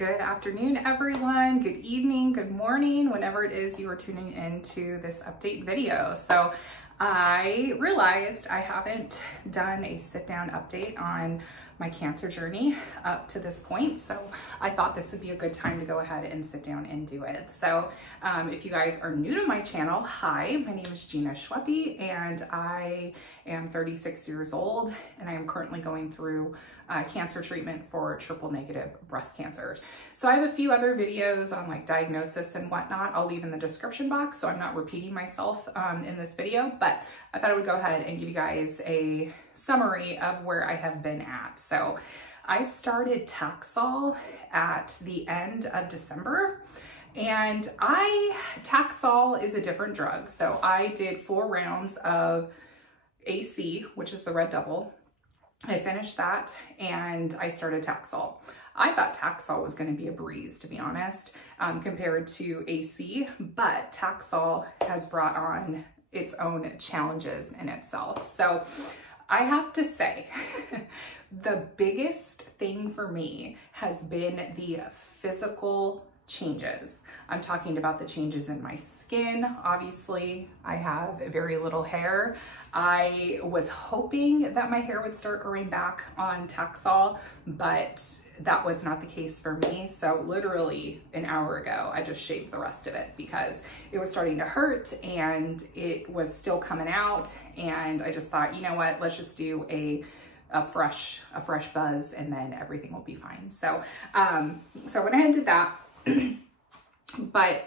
Good afternoon, everyone. Good evening, good morning, whenever it is you are tuning into this update video. So I realized I haven't done a sit-down update on my cancer journey up to this point. So I thought this would be a good time to go ahead and sit down and do it. So if you guys are new to my channel, hi, my name is Gina Schweppe and I am 36 years old and I am currently going through cancer treatment for triple negative breast cancer. So I have a few other videos on like diagnosis and whatnot. I'll leave in the description box so I'm not repeating myself in this video, but I thought I would go ahead and give you guys a summary of where I have been at. So I started Taxol at the end of December, and Taxol is a different drug. So I did 4 rounds of AC, which is the Red Devil. I finished that and I started Taxol. I thought Taxol was going to be a breeze, to be honest, compared to AC, but Taxol has brought on its own challenges in itself. So I have to say, the biggest thing for me has been the physical changes. I'm talking about the changes in my skin. Obviously, I have very little hair. I was hoping that my hair would start growing back on Taxol, but that was not the case for me. So literally an hour ago, I just shaved the rest of it because it was starting to hurt and it was still coming out. And I just thought, you know what, let's just do a fresh buzz and then everything will be fine. So, so I went ahead and did that, but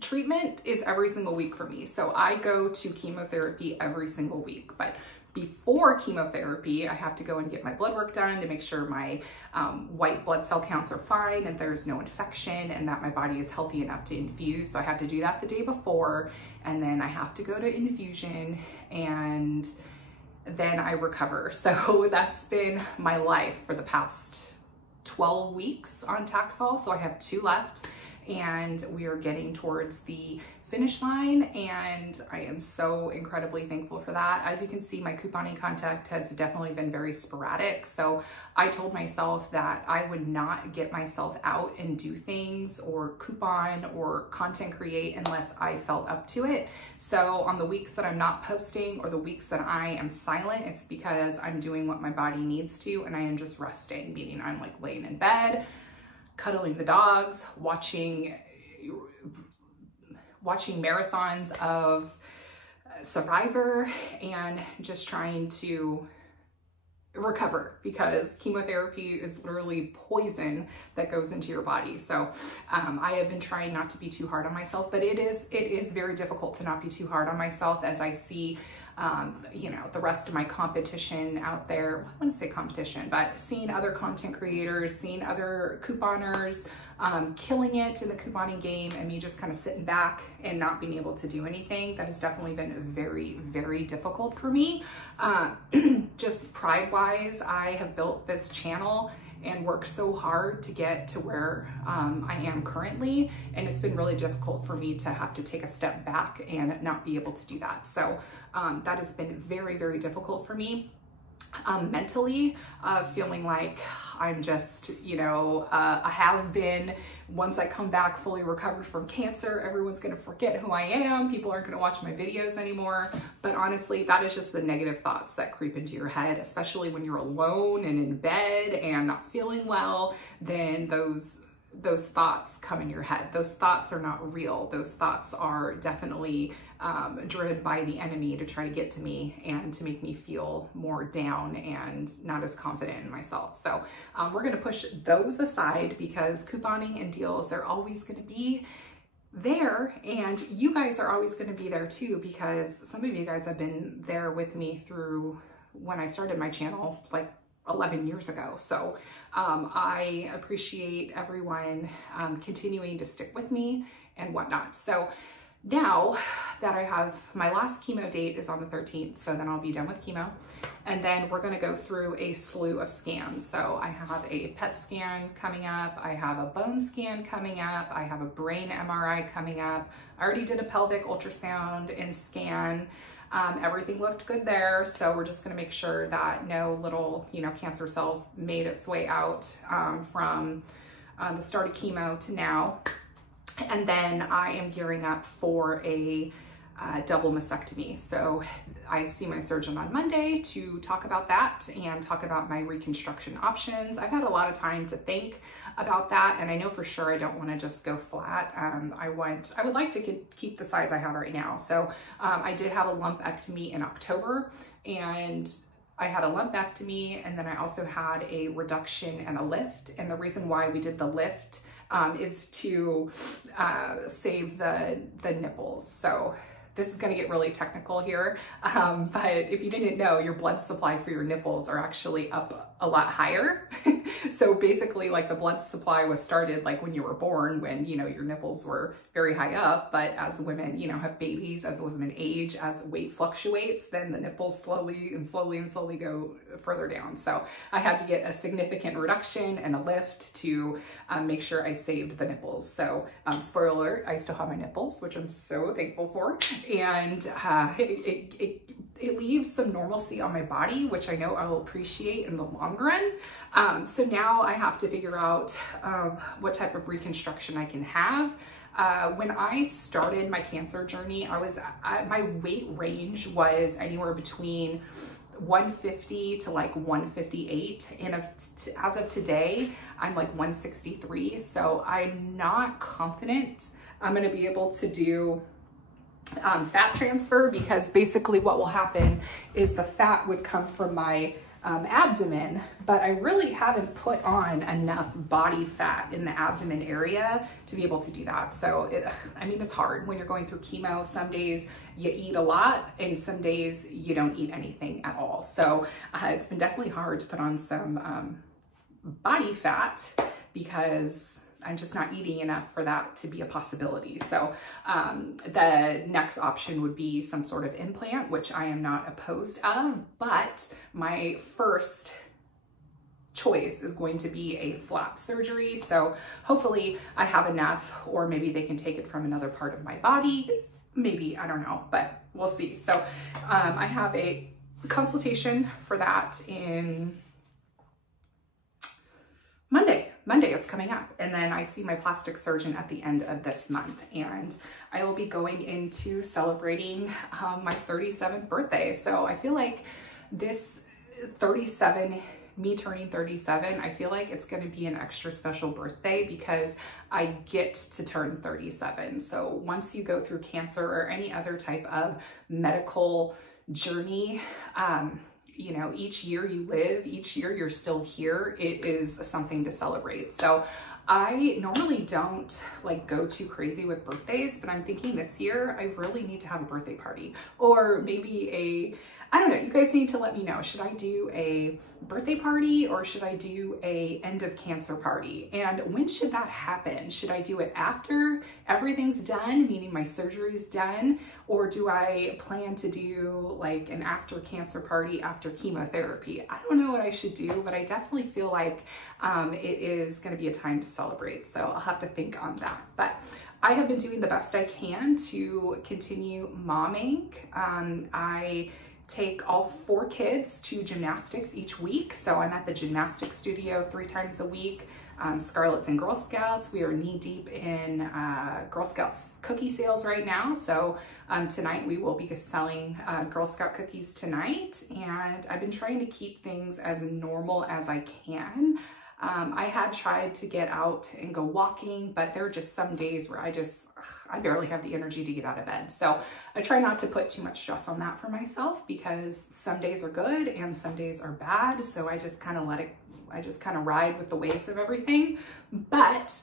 treatment is every single week for me. So I go to chemotherapy every single week, but before chemotherapy, I have to go and get my blood work done to make sure my white blood cell counts are fine and there's no infection and that my body is healthy enough to infuse. So I have to do that the day before, and then I have to go to infusion and then I recover. So that's been my life for the past 12 weeks on Taxol. So I have 2 left and we are getting towards the finish line, and I am so incredibly thankful for that. As you can see, my couponing contact has definitely been very sporadic. So I told myself that I would not get myself out and do things or coupon or content create unless I felt up to it. So on the weeks that I'm not posting or the weeks that I am silent, it's because I'm doing what my body needs to and I am just resting, meaning I'm like laying in bed, cuddling the dogs, watching marathons of Survivor and just trying to recover, because chemotherapy is literally poison that goes into your body. So I have been trying not to be too hard on myself, but it is very difficult to not be too hard on myself as I see you know, the rest of my competition out there. I wouldn't say competition, but seeing other content creators, seeing other couponers killing it in the couponing game, and me just kind of sitting back and not being able to do anything. That has definitely been very, very difficult for me. Just pride-wise, I have built this channel and worked so hard to get to where I am currently, and it's been really difficult for me to have to take a step back and not be able to do that. So that has been very, very difficult for me. Mentally, feeling like I'm just, you know, a has-been. Once I come back fully recovered from cancer, everyone's gonna forget who I am. People aren't gonna watch my videos anymore. But honestly, that is just the negative thoughts that creep into your head, especially when you're alone and in bed and not feeling well. Then those thoughts come in your head. Those thoughts are not real. Those thoughts are definitely driven by the enemy to try to get to me and to make me feel more down and not as confident in myself. So we're gonna push those aside because couponing and deals, they're always gonna be there, and you guys are always gonna be there too, because some of you guys have been there with me through when I started my channel, like 11 years ago. So I appreciate everyone continuing to stick with me and whatnot. So now that I have, my last chemo date is on the 13th, so then I'll be done with chemo. And then we're gonna go through a slew of scans. So I have a PET scan coming up, I have a bone scan coming up, I have a brain MRI coming up. I already did a pelvic ultrasound and scan. Everything looked good there, so we're just gonna make sure that no little, you know, cancer cells made its way out from the start of chemo to now. And then I am gearing up for a double mastectomy. So I see my surgeon on Monday to talk about that and talk about my reconstruction options. I've had a lot of time to think about that, and I know for sure I don't want to just go flat. I would like to keep the size I have right now. So I did have a lumpectomy in October, and I had a lumpectomy, and then I also had a reduction and a lift. And the reason why we did the lift is to save the nipples. So this is going to get really technical here, but if you didn't know, your blood supply for your nipples are actually up a lot higher. So basically, like, the blood supply was started like when you were born, when, you know, your nipples were very high up, but as women, you know, have babies, as women age, as weight fluctuates, then the nipples slowly go further down. So I had to get a significant reduction and a lift to make sure I saved the nipples. So spoiler alert, I still have my nipples, which I'm so thankful for. And it leaves some normalcy on my body, which I know I will appreciate in the long run. So now I have to figure out what type of reconstruction I can have. When I started my cancer journey, my weight range was anywhere between 150 to like 158. And as of today, I'm like 163. So I'm not confident I'm going to be able to do fat transfer, because basically what will happen is the fat would come from my abdomen, but I really haven't put on enough body fat in the abdomen area to be able to do that. So I mean, it's hard when you're going through chemo. Some days you eat a lot and some days you don't eat anything at all. So it's been definitely hard to put on some body fat, because I'm just not eating enough for that to be a possibility. So the next option would be some sort of implant, which I am not opposed of, but my first choice is going to be a flap surgery. So hopefully I have enough, or maybe they can take it from another part of my body. Maybe, I don't know, but we'll see. So I have a consultation for that in Monday, it's coming up. And then I see my plastic surgeon at the end of this month, and I will be going into celebrating my 37th birthday. So I feel like this 37, me turning 37, I feel like it's going to be an extra special birthday because I get to turn 37. So once you go through cancer or any other type of medical journey, you know, each year you live, each year you're still here, it is something to celebrate. So I normally don't like go too crazy with birthdays, but I'm thinking this year I really need to have a birthday party, or maybe I don't know, you guys need to let me know. Should I do a birthday party or should I do a end of cancer party? And when should that happen? Should I do it after everything's done, meaning my surgery's done? Or do I plan to do like an after cancer party after chemotherapy? I don't know what I should do, but I definitely feel like it is going to be a time to celebrate. So I'll have to think on that. But I have been doing the best I can to continue momming. I take all 4 kids to gymnastics each week. So I'm at the gymnastics studio 3 times a week. Scarlett's and Girl Scouts. We are knee deep in Girl Scouts cookie sales right now. So tonight we will be selling Girl Scout cookies tonight. And I've been trying to keep things as normal as I can. I had tried to get out and go walking, but there are just some days where I barely have the energy to get out of bed. So I try not to put too much stress on that for myself, because some days are good and some days are bad. So I just kind of ride with the waves of everything. But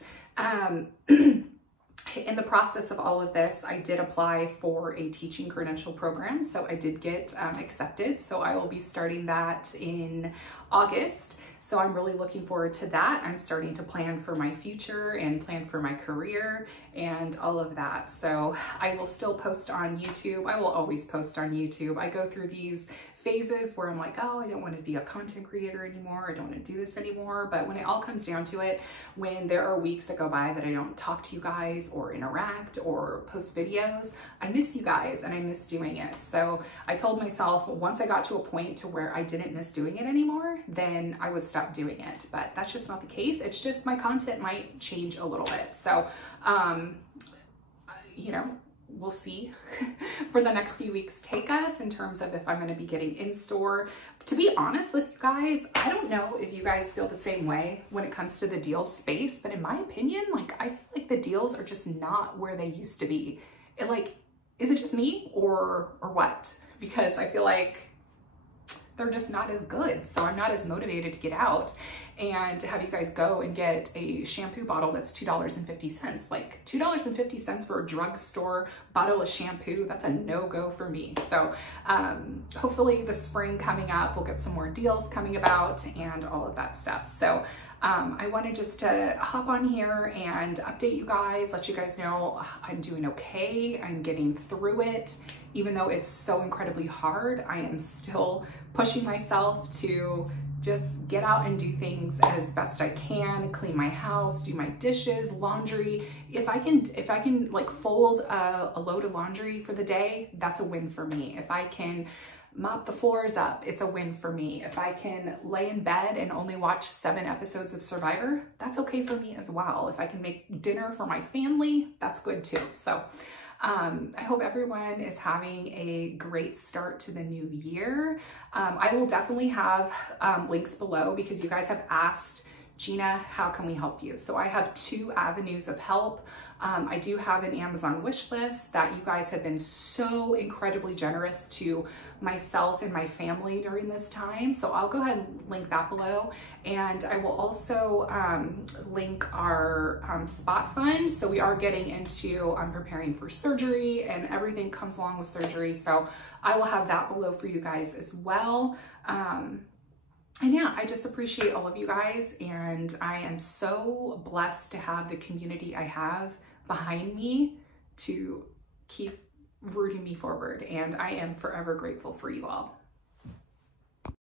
in the process of all of this, I did apply for a teaching credential program. So I did get accepted. So I will be starting that in August. So I'm really looking forward to that. I'm starting to plan for my future and plan for my career and all of that. So I will still post on YouTube. I will always post on YouTube. I go through these phases where I'm like, oh, I don't want to be a content creator anymore. I don't want to do this anymore. But when it all comes down to it, when there are weeks that go by that I don't talk to you guys or interact or post videos, I miss you guys and I miss doing it. So I told myself once I got to a point to where I didn't miss doing it anymore, more, then I would stop doing it. But that's just not the case. It's just my content might change a little bit. So, you know, we'll see where the next few weeks take us in terms of if I'm going to be getting in store. To be honest with you guys, I don't know if you guys feel the same way when it comes to the deals space, but in my opinion, like, I feel like the deals are just not where they used to be. It, like, is it just me or what? Because I feel like they're just not as good. So I'm not as motivated to get out and to have you guys go and get a shampoo bottle that's $2.50. Like $2.50 for a drugstore bottle of shampoo, that's a no-go for me. So hopefully the spring coming up, we'll get some more deals coming about and all of that stuff. So I wanted just to hop on here and update you guys, let you guys know I'm doing okay. I'm getting through it. Even though it's so incredibly hard, I am still pushing myself to just get out and do things as best I can, clean my house, do my dishes, laundry. If I can like fold a load of laundry for the day, that's a win for me. If I can mop the floors up, it's a win for me. If I can lay in bed and only watch 7 episodes of Survivor, that's okay for me as well. If I can make dinner for my family, that's good too. So I hope everyone is having a great start to the new year. I will definitely have links below because you guys have asked, Gina, how can we help you? So I have 2 avenues of help. I do have an Amazon wish list that you guys have been so incredibly generous to myself and my family during this time. So I'll go ahead and link that below. And I will also link our spot fund. So we are getting into preparing for surgery and everything comes along with surgery. So I will have that below for you guys as well. And yeah, I just appreciate all of you guys, and I am so blessed to have the community I have behind me to keep rooting me forward, and I am forever grateful for you all.